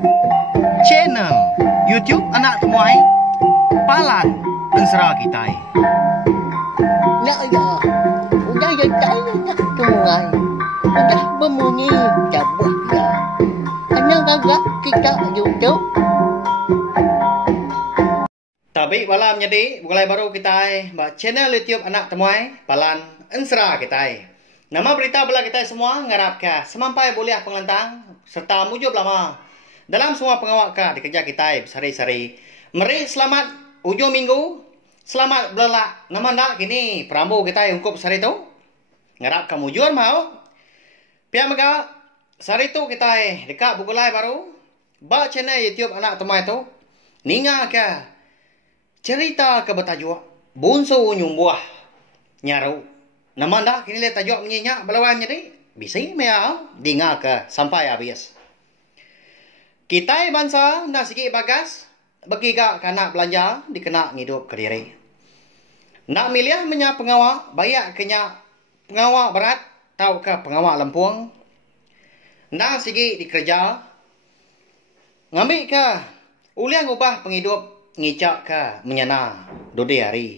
Channel YouTube Anak Temuai Palan Ensra Kitai. Nak ya, udah ya saya nak tungai, udah berbunyi cabut ya. Kenang agak kita YouTube. Tapi malam jadi mulai baru kita channel YouTube Anak Temuai Palan Ensra Kitai. Nama berita bela kita semua ngarapkah semampai boleh pengelantang serta mujub lama dalam semua pengawak di kerja kita sehari-hari. Mari selamat ujung minggu, selamat belak nama nak kini perambu kita ungkup sehari tu ngarap kemujuan mau. Pihak mega sehari tu kita dekat buku live baru ba channel YouTube Anak Temuai tu ninga ke cerita ke bertajuk Bunsu Nyumbuah Nyaru. Nama dah kini lihat tajuk menyenyak belawan jadi bisa mea dengar ke sampai habis. Kita bangsa nak sikit bagas bagi gak kanak belanja dikena ngidup ke diri. Nak milih menya pengawak bayak kenya pengawak berat tau ke pengawak lempung. Nak sikit dikerja ngambil ke uliang ubah penghidup ngicak ke menyana dodi hari.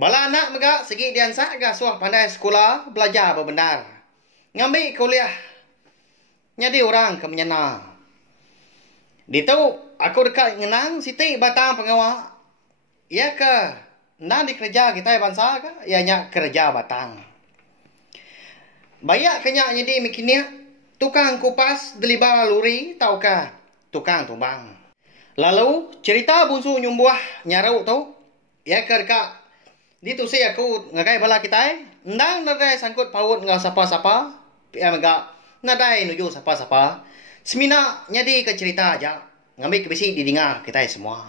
Bala anak megak segi diansak gak suah pandai sekolah belajar benar. Ngambil kuliah nyadi orang ke menyana. Di tu aku dekat ngenang siti batang pengawak. Ya ke nak dikerja kita bangsa ke ya nyak kerja batang. Bayak kenyak nyadi mikinya tukang kupas delibar luri tau ke tukang tumbang. Lalu cerita bunsu nyumbuah nyaru tu ya ke dekat di tu saya aku ngagai bala kita ndang nadai sangkut paut ngau sapa-sapa pia mega nadai nuju sapa-sapa semina nyadi ke cerita aja ngambil ke bisi didengar kita semua.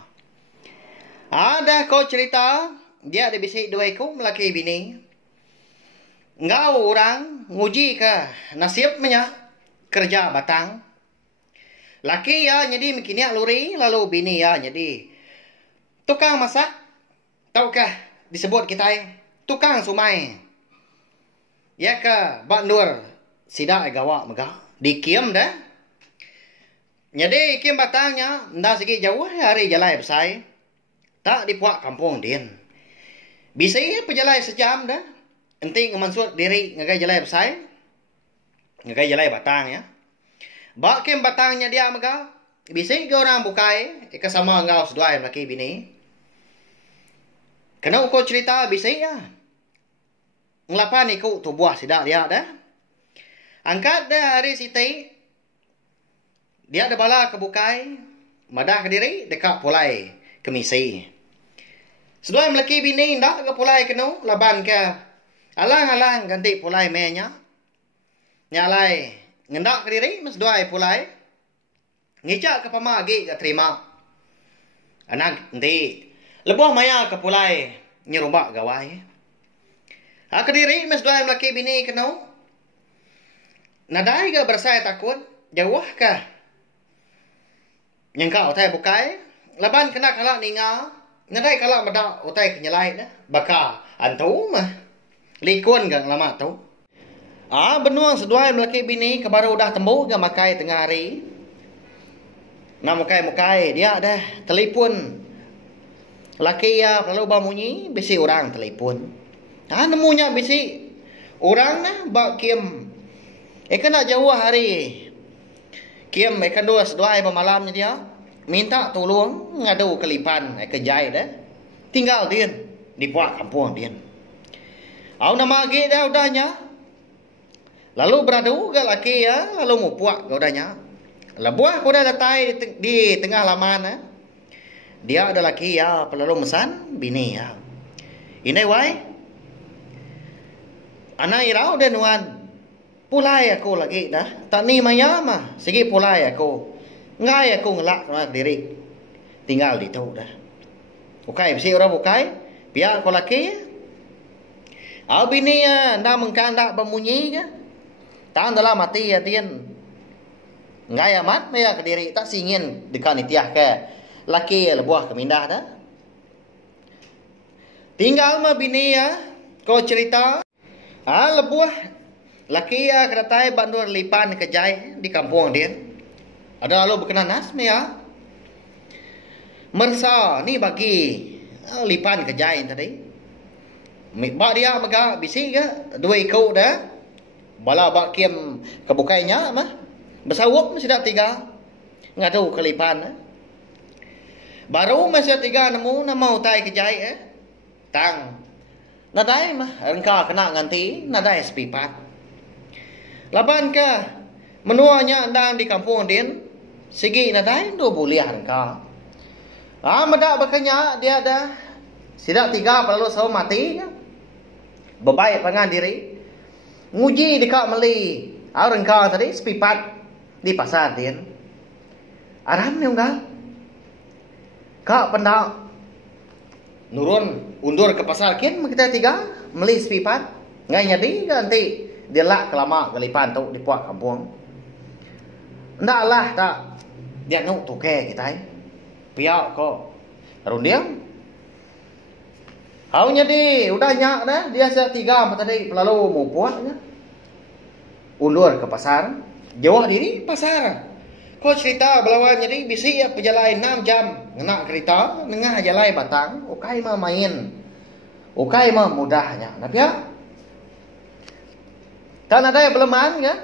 Ada kau cerita dia ada bisi dua ikut melaki bini ngau orang nguji ke nasib menya kerja batang. Laki ya nyadi mikinya luri lalu bini ya nyadi tukang masak tahukah disebut kita tukang sumai. Ya ke Bak Nur sidak gawak megah dikiem dah. Jadi kiem batangnya ndak sikit jauh hari jalai besai. Tak dipuak kampung din. Bisa pejalai sejam dah. Enting mansut diri ngagai jalai besai. Ngagai jalai batang ya. Bak kiem batangnya dia megah. Bisa ke orang bukai ke sama ngau seduai laki bini. Kena ukur cerita bisa ya. Ngelapan ikut tu buah sidak dia dah. Angkat dah hari siti. Dia ada bala ke bukai. Madah ke diri dekat pulai ke misi. Sedua melaki bini ndak ke pulai kena laban ke. Alang-alang ganti pulai menya. Nyalai ngendak ke diri sedua pulai. Ngicak ke pamagi ke terima. Anak nanti lebuh maya ke pulai nyerumbak gawai. Ha kediri mes dua laki bini kena. Nadai ke bersai takut jauh ke. Nyangka otai bukai, laban kena kalak ninga, nadai kalak medak otai kenyalai dah. Baka antu mah. Likun gang lama tu. Benuang sedua laki bini kebaru dah tembuk ke makai tengah hari. Nak mukai-mukai dia dah telefon. Laki ya lalu bamunyi bisi orang telefon. Nemunya bisi orang nah bak kiem. Kena jauh hari. Kiem kan dua sedua malamnya dia minta tolong ngadu kelipan kejai dah. Tinggal dia di puak kampung dia. Au nama age dah udahnya. Lalu beradu ke laki ya lalu mau puak ke udahnya. Lebuah kuda datai di tengah laman. Dia ada laki ya pelalu mesan bini ya. Ini wai. Anak irau dan wan. Pulai aku lagi dah. Tak ni maya mah. Segi pulai aku. Ngai aku ngelak sama diri. Tinggal di tu dah. Bukai bisi orang bukai. Pihak aku laki. Au bini ya ndak mengkandak bemunyi ke. Tak dalam mati ya tien. Ngai amat maya ke diri tak singin dekat nitiah ke. Laki lebuah kemindah dah. Tinggal mah bini ya. Kau cerita. Lebuah. Laki ya kedatai bandur lipan kejai di kampung dia. Ada lalu berkenanas ya. Mersa ni bagi lipan kejai tadi. Bak dia maga bisi ke 2 ikut dah. Bala bak kiem kebukainya mah. Bersawuk masih dak 3. Ngadu kelipan. Baru masih 3 nemu nama utai kejai tang. Nadai mah engka kena nganti nadai sepipat. Laban ke menuanya andang di kampung din. Sigi nadai 2 buliah engka. Madak berkenya dia ada sidak 3 perlu saw mati. Bebaik pangan diri. Nguji dekat meli. Orang kau tadi sepipat di pasar din. Aram ni enggak. Kak pendak nurun undur ke pasar kin kita 3 meli sepipat. Ngai nyadi nanti dia lak kelama gelipan tu di puak kampung. Ndak lah tak. Dia nuk tuke kita. Piak kok. Rundiang. Haunya di udah nyak dah dia saya 3 tadi lalu mau puaknya. Ulur ke pasar, jauh diri pasar. Kau cerita belawan jadi bisi ya perjalanan 6 jam ngena kereta nengah jalan batang, okai mah main. Okai mah mudahnya. Tapi ya tak ada yang beleman ya.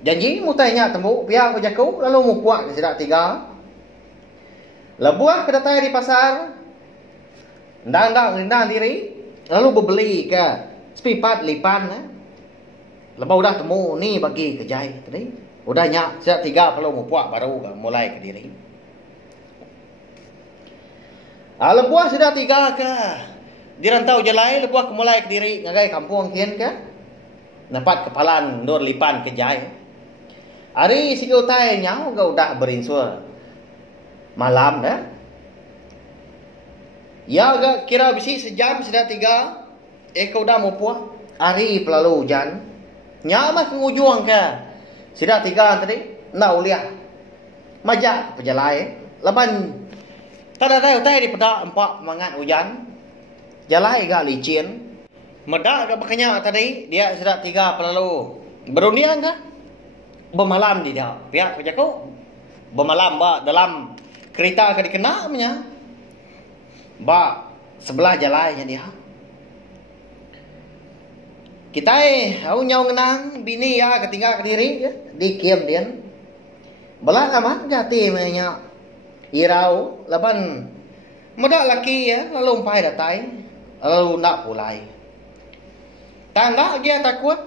Janji mutainya temu pihak pejaku lalu mau puak ke sidak 3. Lebuah kedatangan di pasar. Ndang diri lalu berbeli ke sepipat lipan lepas udah temu ni bagi kejai tadi udah nyak sejak 3 perlu mau puak baru mulai ke diri. Lebuah sudah 3 ke di rantau jelai lebuah ke mulai ke diri ngagai kampung kian ke dapat kepalan nur lipan kejai. Hari si utai nyau udah berinsur malam dah. Ya agak kira bisi sejam sudah 3. Kau dah mau puas. Hari pelalu hujan. Nyama ke ujung ke. Sudah 3 tadi. Nak uliah. Majak perjalai. Laban. Tak ada utai di pedak 4 mangat hujan. Jalai agak licin. Medak agak berkenyak tadi. Dia sudah 3 pelalu. Berundian ke. Bermalam di dia. Pihak pejaku. Bermalam dalam kereta ke dikena punya. Ba sebelah jalannya dia. Kita au nyau ngenang bini ya ketinggal ke diri ya di kiem dia. Belak amat jati menyak. Irau laban muda laki ya lalu umpai datai lalu nak pulai. Tanda dia takut.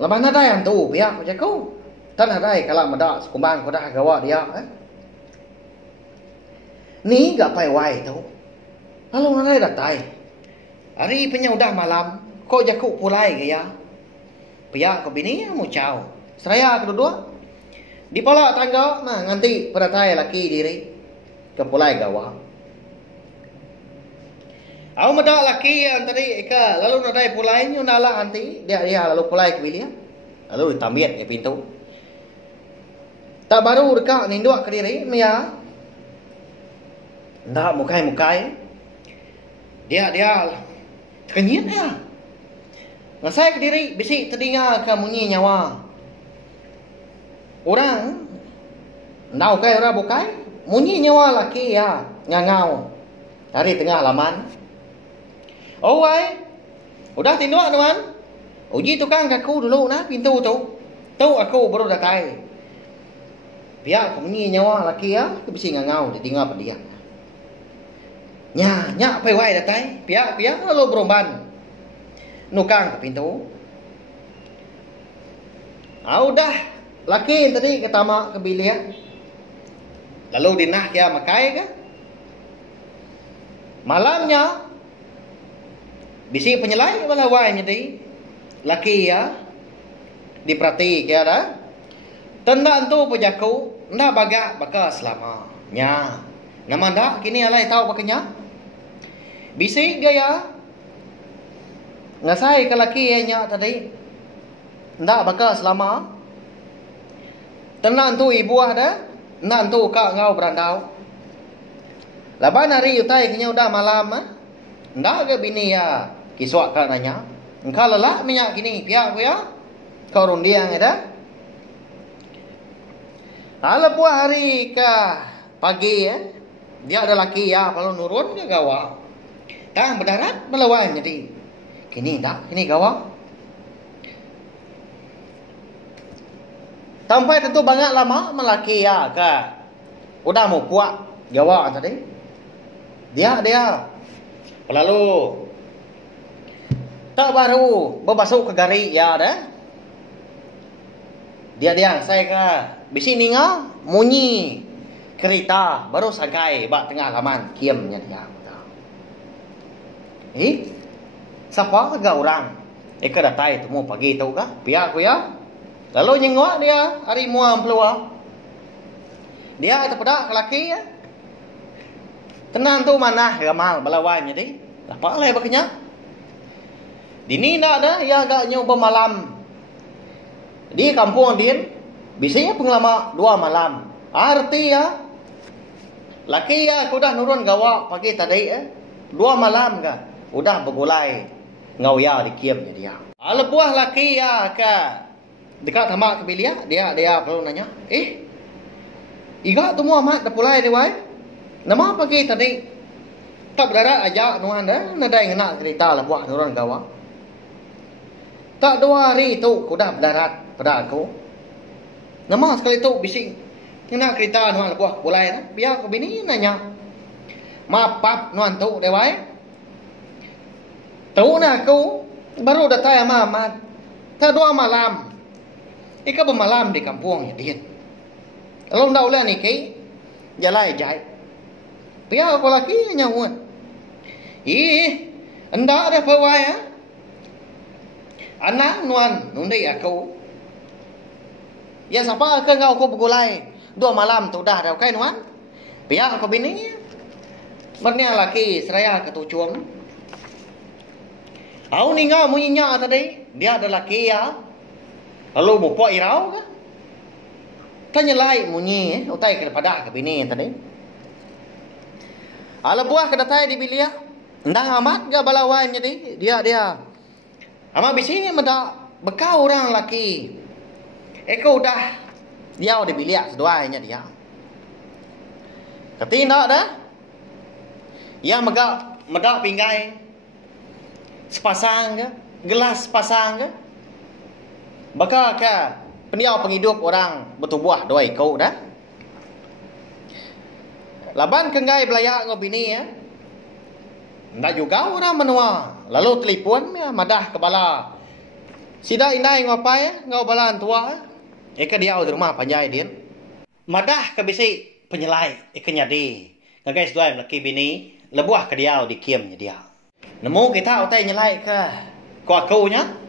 Laban ada yang tu pihak macam kau. Tan ada kalau muda sekumbang kau dah gawa dia Ni gak pai wai tu. Lalu ngalai datai. Hari punya udah malam. Kok jakuk pulai ke ya. Pihak ke bini mau caw. Seraya kedua. Di pala tangga. Nah nganti peratai laki diri. Ke pulai gawa. Aku medak laki yang tadi ika. Lalu nadai pulai. Nyundalah nanti. Dia lalu pulai ke bilik. Lalu ditambiat ke pintu. Tak baru dekat ninduk ke diri. Mia. Ndak mukai. Dia kenyit ya. Ngasai ke diri bisi terdengar ke bunyi nyawa. Orang ndak ukai orang bukai. Bunyi nyawa laki ya ngangau. Hari tengah laman. Oh wai. Udah tinduk tuan. Uji tukang kaku dulu nah pintu tu. Tu aku baru datai. Pihak bunyi nyawa laki ya bisi ngangau ditinggal pediak. Nya pai wai datai. Pihak lalu beromban. Nukang ke pintu. Udah. Laki tadi ketama ke bilik. Lalu dinah kia makai ke. Malamnya. Bisi penyelai wala wai jadi. Laki ya. Diperhati kia dah. Tenda tu pejaku. Nda bagak baka selama. Nya. Nama ndak kini alai tahu pakenya. Bisi gaya. Ngasai ke laki nya tadi. Ndak baka selama. Tenang tu ibu ada. Nan tu kak ngau berandau. Laban hari utai kenya udah malam. Ndak ke bini ya. Kiswak ka nanya. Engkau lelak minyak kini. Pihak ku ya. Kau rundiang ada. Lepas hari ke pagi dia ada laki ya kalau nurun ke gawa. Tang berdarat melawan jadi. Kini tak, kini gawa. Sampai tentu banyak lama melaki ya ke. Udah mau kuat gawa tadi. Dia. Lalu tak baru berbasuk ke gari ya dah. Dia saya ke bisi ninga munyi kereta baru sagai bak tengah laman kiamnya dia. Siapa ke orang? Eka datai tu mau pagi tahu kah? Pihak aku ya. Lalu nyengok dia hari muam peluang. Dia itu pedak lelaki ya. Tenang tu mana ramal balawai jadi. Apa lah baknya? Dini nak ada ya agak nyoba malam. Di kampung din biasanya pengelama 2 malam. Arti ya. Laki ya udah nurun gawa pagi tadi 2 malam ka. Udah bergulai ngau ya di kiamnya dia. Lepuah laki ya ke dekat sama ke bilia dia perlu nanya. Iga tu Muhammad dah pulai ni wai. Nama pagi tadi tak berdarat aja nuan dah nadai ngena cerita lepuah nurun gawa. Tak 2 hari tu kuda berdarat pada aku. Nama sekali tu bising. Kena cerita nuan lepuah pulai dah. Biar aku bini nanya. Mapap nuan tu deh wai. Tahu na aku baru datang sama Ahmad. Tak 2 malam. Ika bermalam di kampung ya dia. Kalau ndak ulah ni kai jalai jai. Biar aku laki nyawan. Anda ada pawai ya? Anak nuan nundi aku. Ya siapa ke ngau aku bergulai 2 malam tu dah dah kai nuan. Biar aku bini. Mernia laki seraya ketujuan. Aku ni ngau munyinya tadi. Dia ada laki ya. Lalu bupak irau ke? Tanya lai munyi utai ke pada ke bini tadi. Ala buah ke datai di bilia. Ndang amat ga balawai jadi. Dia. Ama bisini meda bekau orang laki. Eko udah dia di bilia seduainya dia. Ketina dah. Ya meda pinggai. Sepasang ke? Gelas pasang ke? Bakal ke peniau penghidup orang bertubuh 2 ekor dah. Laban kenggai belayak ngau bini ya. Ndak juga orang menua. Lalu telefon ya madah kepala. Sida indai ngapai ngau balan tua. Eka dia di rumah panjai dia. Madah ke bisi penyelai eka nyadi. Ngagai seduai laki bini lebuah ke dia di kiamnya dia. Nemu kita utai nyelai ke aku nya.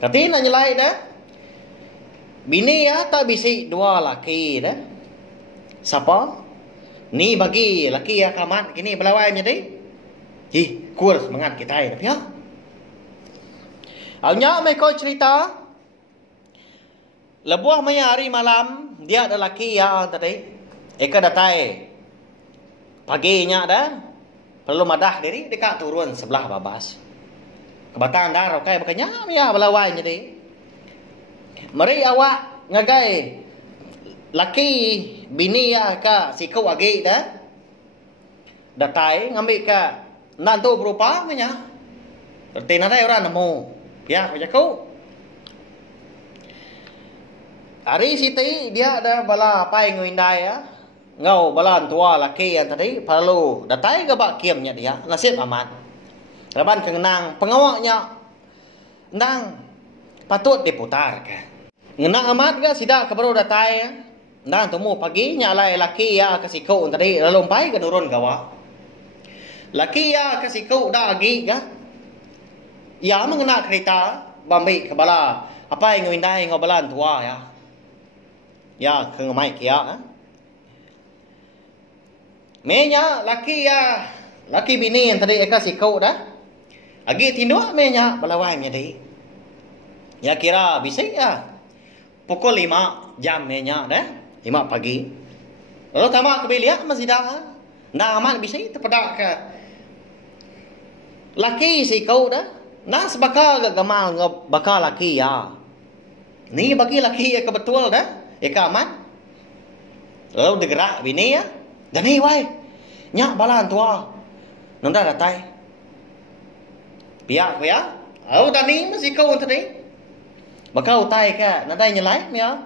Kati nak nyelai dah. Bini ya tak bisi 2 laki dah. Siapa? Ni bagi laki ya kamat kini belawai jadi. Kurs semangat kita dah ya. Alnya mai kau cerita. Lebuah mai hari malam dia ada laki ya tadi. Eka datai. Paginya dah. Perlu madah diri dekat turun sebelah babas. Kebatang dah rokai bakanya ya belawai jadi. Mari awak ngagai laki bini ya ka sikau agi dah. Datai ngambil ka nantu berupa nya. Berarti nadai orang nemu. Ya aku. Hari siti dia ada bala pai nguindai ya. Ngau balan tua laki yang tadi perlu datai ke bak kiamnya dia nasib amat. Laban kenang pengawaknya nang patut diputar ke. Ngenang amat ke sida ke baru datai. Nang temu pagi nyalai laki ya kasiko tadi lalu pai ke turun gawa. Laki ya kasiko dah agi ke. Ya mengena kereta bambi ke bala apa yang ngindai ngau balan tua ya. Ya ke ngamai kia. Menya laki ya laki bini yang tadi eka sikau dah. Agi tindua menya balawai jadi. Ya kira bisa ya. Pukul 5 jam menya dah. 5 pagi. Lalu tamak ke bilik masih dah. Nang aman bisa terpedak ke. Laki sikau dah. Nang sebakal ke gamal bakal laki ya. Ni bagi laki ya kebetul dah. Eka aman. Lalu digerak bini ya. Dan ni wai. Nyak balan tua. Nanda datai. Pihak ya. Au tani masih kau tadi. Bakau tai ka nanda nyelai ya.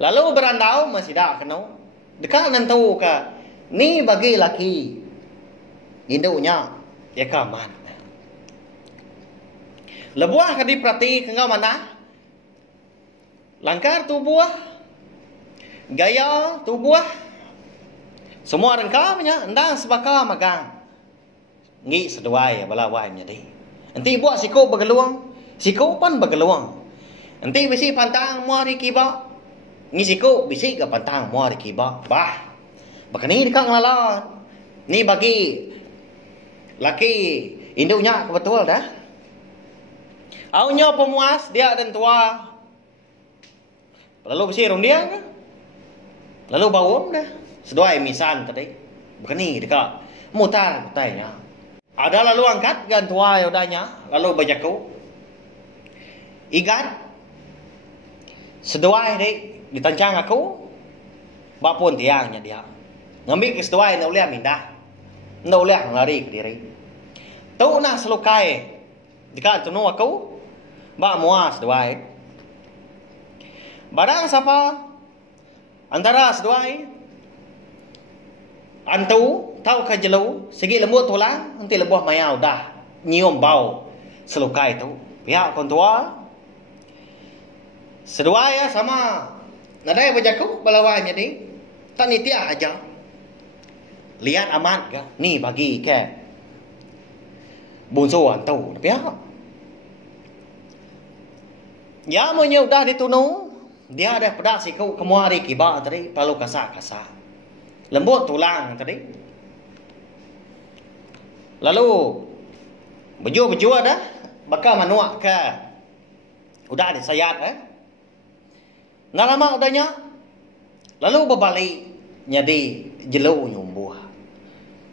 Lalu berandau masih dak keno. Dekat nentu ka ni bagi laki. Indunya ya kaman. Lebuah ka diperhati kengau mana? Langkar tubuh, gaya tubuh, semua rengkamnya, endang sebaka magang. Ngi seduai bala wai menjadi. Nanti buat siku bergeluang, siku pun bergeluang. Nanti bisi pantang muari kiba, ngi siku bisi ke pantang muari kiba. Bah, bakani dekat ngalalan. Ni bagi laki induknya kebetul dah. Aunya pemuas dia dan tua. Lalu besi rong dia kan? Lalu bawang dah. Seduai misan tadi. Begini dekat. Mutar kutainya. Ada lalu angkat gan tua yaudahnya. Lalu bajaku. Igat. Seduai dek. Ditancang aku. Bapun tiangnya dia. Ngambil ke seduai nak uliah mindah. Nak uliah lari ke diri. Tahu nak selukai. Dekat tunu aku. Bak muas seduai. Barang siapa antara seduai antu tahu ke jelu segi lembut tulang nanti lebuh mayau dah nyium bau selukai itu pihak kontua seduai ya sama nadai bajaku balawai jadi tak nitia aja lihat amat ke ni bagi ke bunso antu pihak ya menyu dah ditunu. Dia ada pedak siku kemuari kiba tadi palu kasar-kasar. Lembut tulang tadi. Lalu beju-beju ada bakal manuak ke. Udah ada sayat Nggak lama udahnya. Lalu berbalik jadi jelu nyumbuh.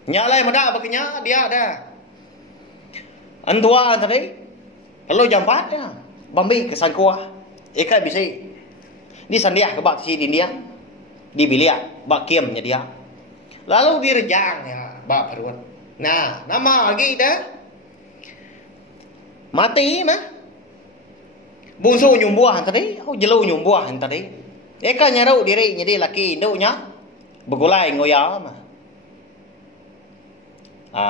Nyalai medak baknya dia ada. Antua tadi. Lalu jam 4 ya. Bambi ke sangkuah. Ikat bisa di sandiah ke bak si dia di bilik bak kiamnya dia lalu direjang ya bak perut nah nama lagi dah mati mah bungsu nyumbuah tadi jelu nyumbuah tadi eka nyarau diri jadi laki induknya begulai ngoya mah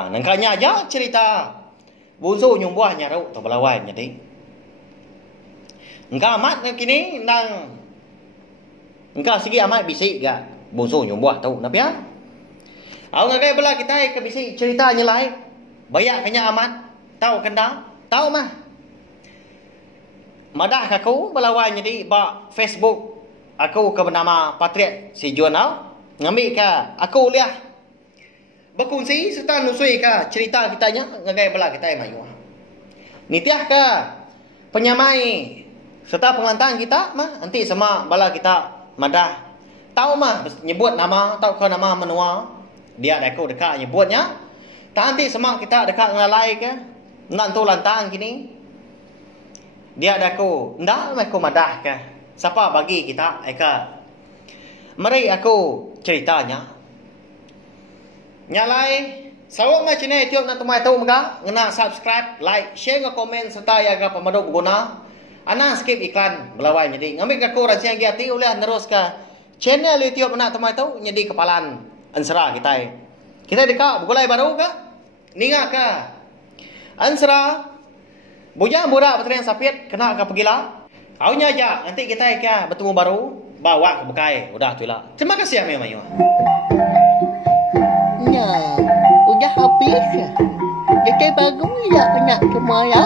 nangkanya aja cerita bungsu nyumbuah nyarau tu belawai jadi engkau amat kini nang engkau segi amat bisik gak bungsu nyumbuah tahu napi ya au ngagai bela kita ke bisik cerita nyelai bayak kenya amat tahu kenda tahu mah madah aku belawai jadi ba Facebook aku ke bernama Patriot si Jonal ngambil ke aku liah berkongsi serta nusui ke cerita kitanya ngagai bela kita mayu nitiah ke penyamai serta pengantan kita mah nanti sama bala kita madah tahu mah nyebut nama tahu ke nama menua dia ada aku dekat nyebutnya nanti sama kita dekat ngalai ke nantu lantang kini dia ada aku ndak aku madah ke siapa bagi kita eka mari aku ceritanya nyalai sawang ngai channel YouTube nak tumai tahu maka ngena subscribe like share nge komen serta ya ga pemaduk berguna Ana skip iklan belawai jadi ngambil aku rahsia yang giati oleh terus ke channel YouTube anak temai tahu jadi kepalan ansra kita dekat bukulai baru ke ninga ke ansra bujang burak baterai sapit kena ke pergilah aunya aja nanti kita ke bertemu baru bawa ke bekai udah tu lah terima kasih ya Mayu Nah, udah habis ya. Jadi bagus ya anak semua ya.